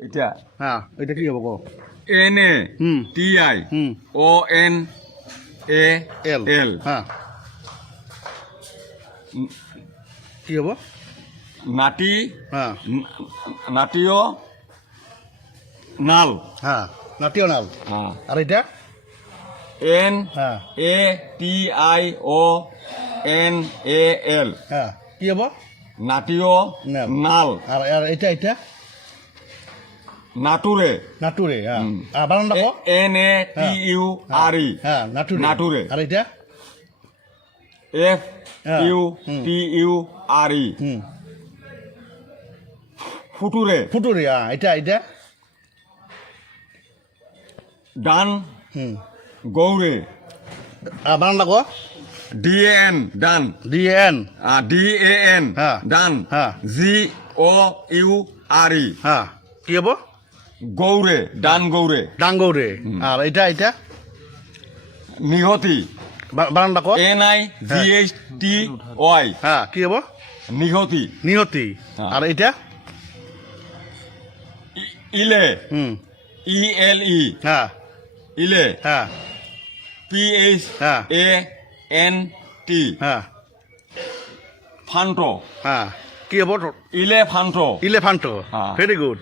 এটা হ্যাঁ এটা কি হবো গো NATIONAL হ্যাঁ কি হবো নাটি হ্যাঁ নাটিও নাল হ্যাঁ নাটিও নাল হ্যাঁ আর এটা হ্যাঁ NATIONAL হ্যাঁ কি হবো নাটিও নাল। নাল আর আর এটা এটা নাটুরে নাটুরে হ্যাঁ আর বানানটা কো NATURE হ্যাঁ নাটুরে নাটুরে আর এটা FUTURE ফুটুরে ফুটুরে হ্যাঁ এটা এটা ডান হুম গৌরে আর বানানটা কো DAN ডান DN DAN হ্যাঁ। ডান হ্যাঁ। GOURE হ্যাঁ কি হবো গৌরে ডান গৌরে ডাঙ্গৌরে আর এটা এটা নিহতি বানানটা কো NIGHTY হ্যাঁ কি হবো নিহতি নিহতি হ্যাঁ। আর এটা ইলে হুম ELE হ্যাঁ ইলে হ্যাঁ PHANT হ্যাঁ ফান্টো হ্যাঁ কি হবো ইলে ফান্টো ইলেফান্টো হ্যাঁ। Very good